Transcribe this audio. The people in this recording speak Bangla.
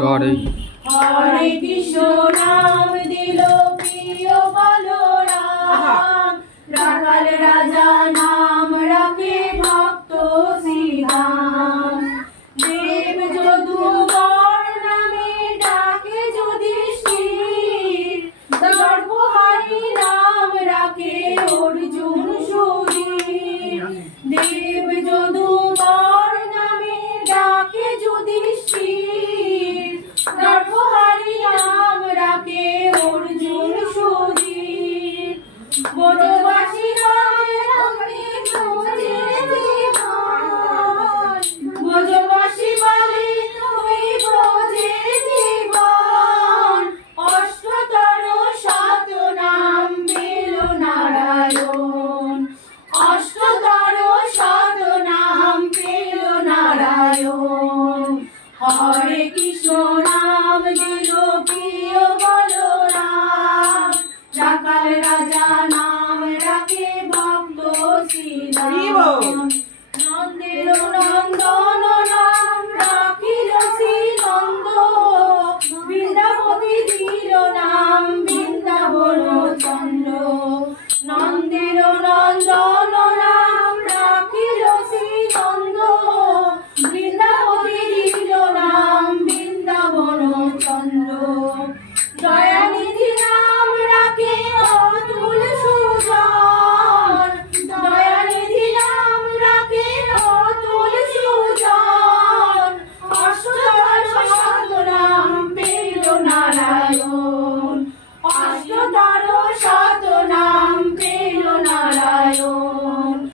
हरे कृष्ण नाम दिल प्रिय बलराम राखाल राजा नाम रखे भक्त श्रीराम देव যদুবর নামে ডাকে যুধিষ্ঠির গর্ভহারি নাম রাখে অর্জুন সুধীর দেব যদুবর নামে ডাকে যুধিষ্ঠির গর্ভহারি নাম রাখে অর্জুন সুধীর ব্রজবাসী ব্রজবাসী বলে তুই ব্রজের জীবন অষ্টতর শত নাম পেল নারায়ণ অষ্টতর শত নাম পেল নারায়ণ হরে কৃষ্ণ নাম দিল